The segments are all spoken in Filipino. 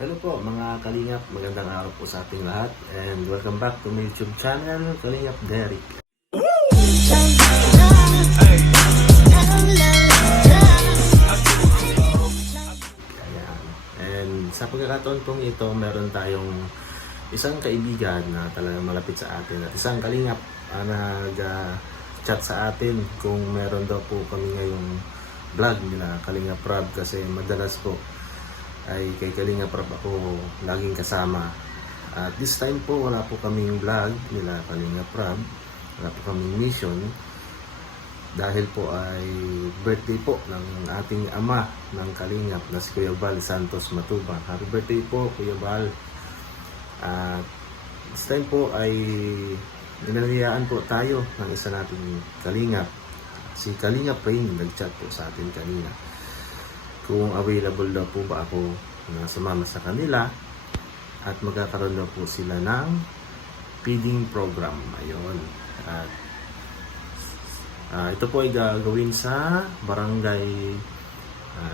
Hello po mga Kalingap, magandang araw po sa ating lahat and welcome back to my YouTube channel, Kalingap Derek. Ayan. And sa pagkakataon pong ito, meron tayong isang kaibigan na talagang malapit sa atin at isang Kalingap na nag-chat sa atin kung meron daw po kami ngayong vlog nila Kalingap Rob kasi madalas po ay kay Kalingap Rob ako laging kasama. At this time po wala po kaming vlog nila Kalingap Rob, wala po kaming mission dahil po ay birthday po ng ating ama ng Kalingap na si Kuya Val Santos Matubang. Happy birthday po Kuya Val. At this time po ay ninanayaan po tayo ng isa nating Kalingap, si Kalingap Rain. Nag-chat po sa atin kanina kung available daw po ba ako na sumama sa kanila at magkakaroon daw po sila ng feeding program. Ayun. At ito po ay gagawin sa Barangay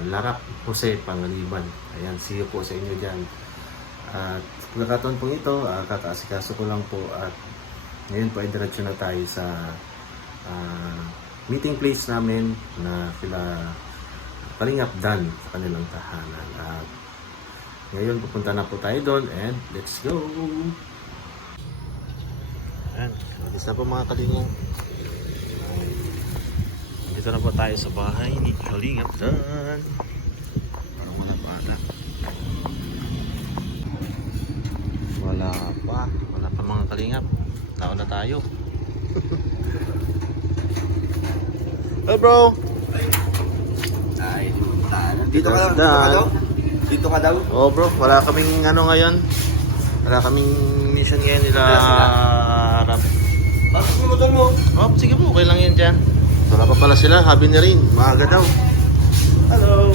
Larap, Jose, Pangaliban. Ayan, see you po sa inyo dyan. At pagkakataon po ito, kakaasikaso ko lang po at ngayon po ay diretso na tayo sa meeting place namin na sila Kalingap Dan sa kanilang tahanan. At ngayon pupunta na po tayo doon and let's go! Ayan, nagis na po mga Kalingap. Dito na po tayo sa bahay ni Kalingap Dan. Parang wala pa ata. Wala pa mga Kalingap. Tao na tayo. Hello bro! Ay, dito ka daw? Dito ka daw? Oh bro, wala kaming ano ngayon. Wala kaming mission ngayon nila Rap. Bakit mo motor mo? Oh, sige po, okay lang yan dyan. Wala pa pala sila, habi na rin. Maaga daw. Hello.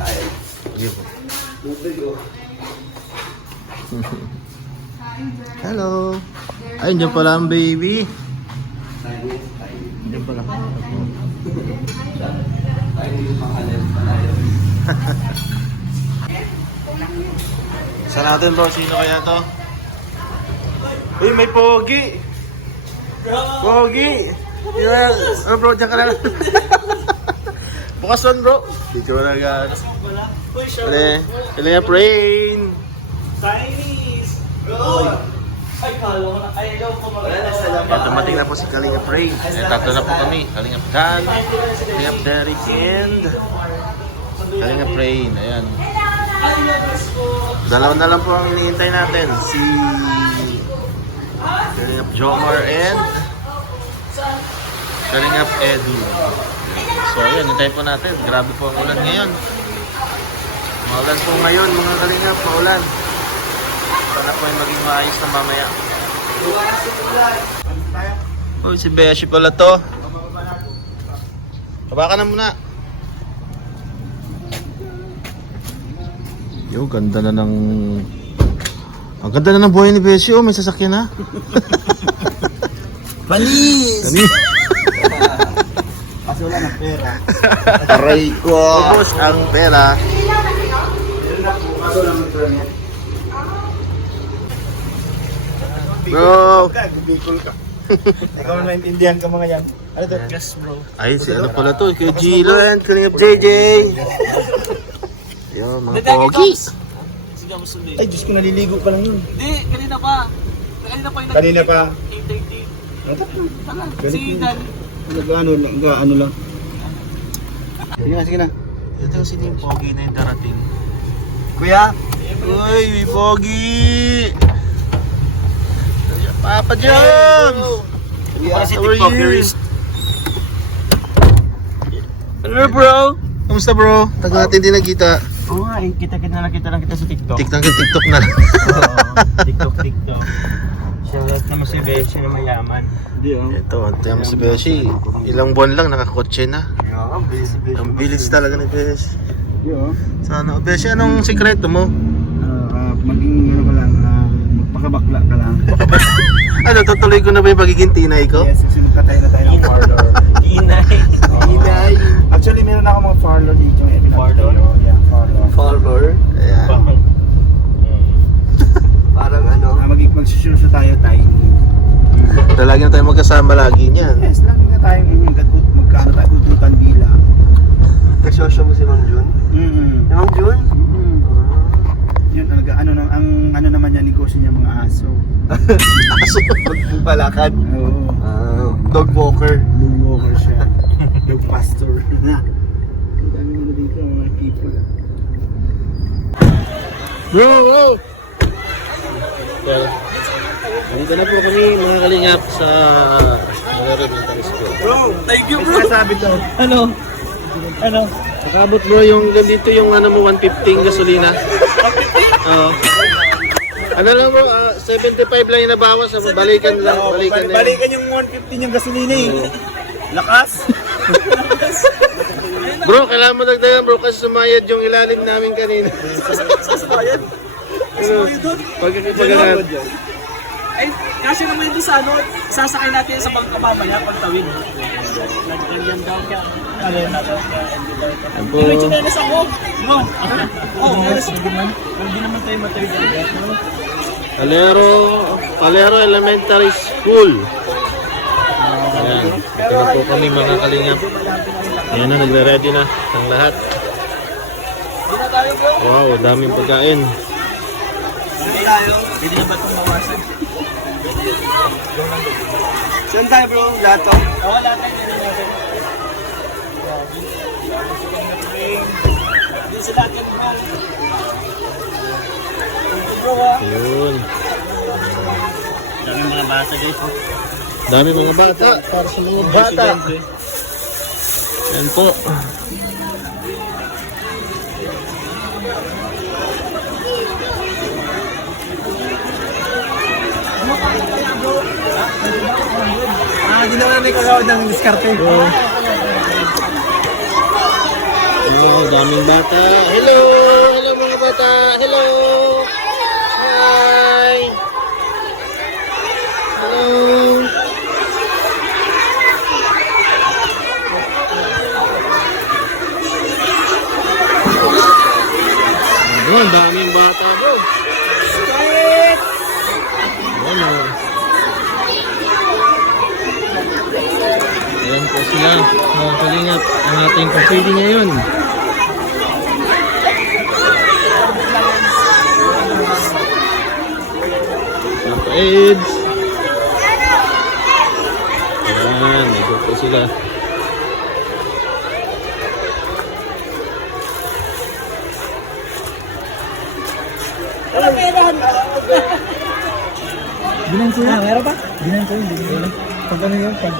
Ay, Sige po. tubig oh. Hello. Ay, dyan pala ang baby. Ay, Dyan pala. yung pangalan pala yun. Sa natin bro, sino kaya to? Uy, may pogi! Pogi! Yeah. Ano bro, dyan ka na lang. Bukas doon bro. Dito na agad. Kalingap Rain! Chinese! Bro! Ay, kala ko na. Ay, ikaw ko At dumating na po si Kalingap Rain. Tatlo na po kami. Kalingap Dan, Kalingap Derek, and Kalingap Rain. Ayan. Dalawa na lang po ang iniintay natin. Si Kalingap Jomar and Kalingap Edu. So ayan, hintayin po natin. Grabe po ang ulan ngayon. Maulan po ngayon mga Kalingap, maulan. Sana po ay maging maayos na mamaya. Oh, si Beshi pala to. Baba ka na muna. Yo, ganda na ng... Ang ganda na ng buhay ni Beshi. Oh, may sasakyan na. Panis! Kaso wala ng pera. Aray ko! Ubus ang pera. Kaso lang ng permit. Bro! Bicol ka. Ikaw na naintindihan ka mga yan. Ano to? Yes bro. Ay, si ano pala to? Kay Gilo and Kalingap JJ. Yo, mga pogi. Ay, Diyos ko, naliligo pa lang yun. Hindi, kanina pa. Kanina pa yung Kanina pa. 8:30. Si Dan. Nag-ano lang. Sige na. Ito yung sino yung pogi na yung darating. Kuya? Uy, may pogi! Papa Jones! Kuya, si TikTokerist. Hello bro! Kamusta bro? Tagal natin din nagkita. Oo nga, kita lang kita sa TikTok. TikTok na lang. Oo, TikTok. Shoutout naman si Beshi na mayaman. Hindi oh. Ito, antay mo si Beshi. Ilang buwan lang nakakotse na. Yeah, busy. Ang bilis talaga ni Beshi. Hindi oh. Sana, Beshi, anong sikreto mo? Maging ano ka lang, magpakabakla ka lang. Ano, tutuloy ko na ba yung pagiging tinay ko? Yes, susunod ka tayo na tayo ng parlor. Inay. Actually, meron ako mga parlor dito. Parlor? Yeah, parlor. Ayan. kasama lagi niyan. Yes, lagi nga tayong magkano tayo ututan bila. Kasosyo mo si Mang Jun? Mang Jun? Yun, ang naman niya, negosyo niya mga aso. Aso? Magpupalakad? Oo. Dog walker? Blue walker siya. Dog pastor. Ang dami mo na dito, mga people. Bro! Well, nandito na po kami mga kalingap sa Elementary School. Bro, thank you bro. Sabi to. Ano? Nakabot bro yung ganito yung ano mo 150 gasolina. Oo. Ano lang bro, 75 lang yung nabawas, balikan lang, balikan na. Balikan yung 150 yung gasolina eh. Lakas. Bro, kailangan mo dagdagan bro kasi sumayad yung ilalim namin kanina. Sasabayan. Sasabayan doon. Pagkakapagangat. Ay, kasi naman ito sa ano, sasakay natin sa pagkapamaya, pagtawid. Nagdagyan daw niya. Yan po. Pero chinelas ako. No? Oo, hindi naman tayo matawid agad. Palero Elementary School. Ayan. Ito na po kami mga kalingap. Ayan na, nagre-ready na ang lahat. Hindi na tayo bro. Wow, daming pagkain. Hindi tayo. Hindi na ba itong mawasan? Saan tayo bro? Lato? Oo, lahat tayo. Hindi sila agad bro. Bro ha. Ayun. Dami mga bata guys. Dami mga bata. Para sa mga bata. Yan po. Di naman may kagawad ng diskarte. Oh, daming bata. Hello! Hello mga bata! Hello! Hi! Hello! Oh, daming bata bro. Ano? Ayan po sila, mga kalingap, ang ating pasili ngayon. Papa Eds. Ayan, ito po sila. Binan ko yun. Meron pa? Binan ko yun. Pag ano yun? Pag...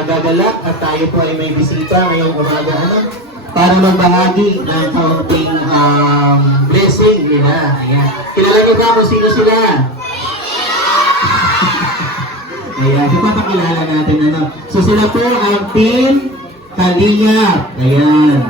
gagalak at tayo po ay may bisita ngayong umaga para magbahagi ng kaunting blessing nila. Ayan. Kilala niyo ba kung sino sila? Ayan, ipapakilala natin ano. So sila po ang Team Kalingap. Ayan.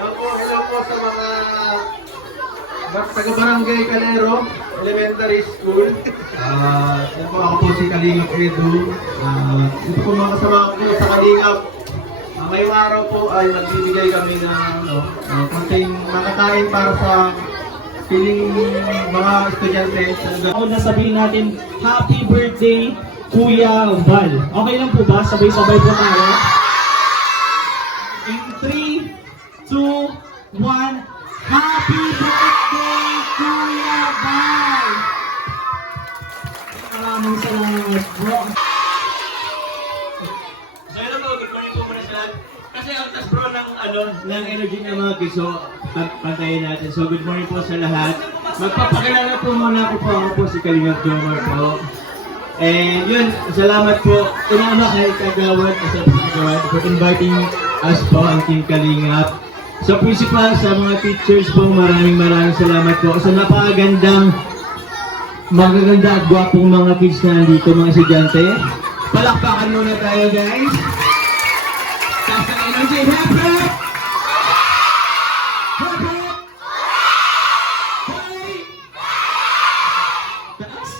Hello po sa mga taga-barangay Calero Elementary School. Ito po ako po si Kalingap Edu. Ito po mga kasama ko sa Kalingap. Ngayong araw po ay nagbibigay kami ng konting makakain para sa piling mga estudyante. Ako na sabihin natin, happy birthday, Kuya Val. Okay lang po ba? Sabay-sabay po tayo. In 3, 2, 1, happy birthday, Kuya Val! Maraming salamat bro. So yun po, good morning po muna sa lahat. Kasi ang tas bro ng energy ng mga kiso, pantayin natin. So good morning po sa lahat. Magpapakilala po muna ako po si Kalingap Jomar po. And yun, salamat po. Inama kay Kagawad, for inviting us po, ang Team Kalingap. Sa principal, sa mga teachers po, maraming salamat po. Sa napakagandang, magaganda at gwapong mga kids na nandito, mga estudyante. Palakpakan muna tayo, guys. Taas ng energy. Hep, hep! Hep, hep! Hey! Taas.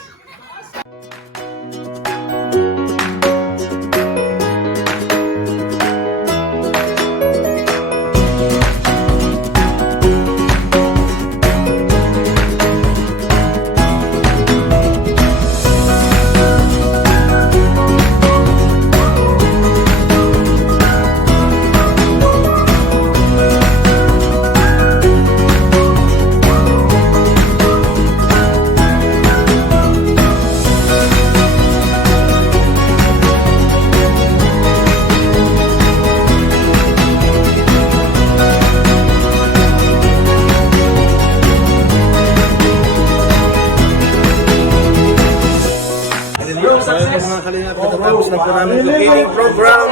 So ayun mga kalingap, katapos na po namin yung feeding program.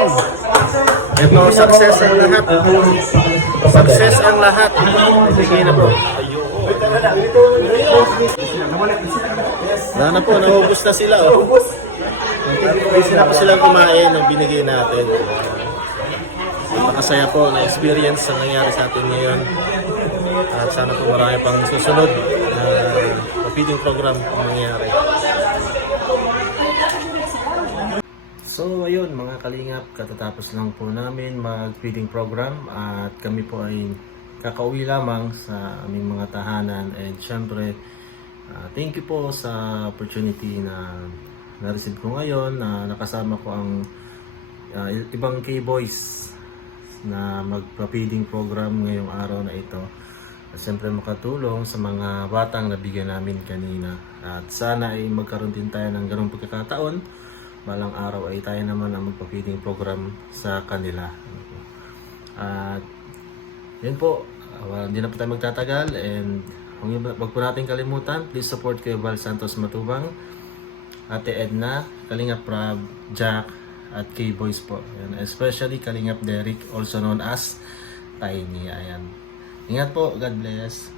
Ito, success ang lahat. Success ang lahat. Sige na po. Na po, naubos na sila. Oh. Hindi sila po silang kumain ng binigay natin. Napakasaya po na experience ang nangyari sa atin ngayon. At sana po marami pang susunod na feeding program ang mangyari. So ayun mga kalingap, katatapos lang po namin mag-feeding program at kami po ay kakauwi lamang sa aming mga tahanan. And syempre, thank you po sa opportunity na na-receive ko ngayon na nakasama ko ang ibang K-Boys na magpa-feeding program ngayong araw na ito. At syempre makatulong sa mga batang nabigyan namin kanina. At sana ay magkaroon din tayo ng ganong pagkakataon. Balang araw ay tayo naman ang magpa-feeding program sa kanila. At yun po, hindi na po tayo magtatagal and huwag po natin kalimutan, please support kay Val Santos Matubang, Ate Edna, Kalingap Prab, Jack at K-Boys po. Ayan, especially Kalingap Derek, also known as Tiny. Ayan. Ingat po, God bless.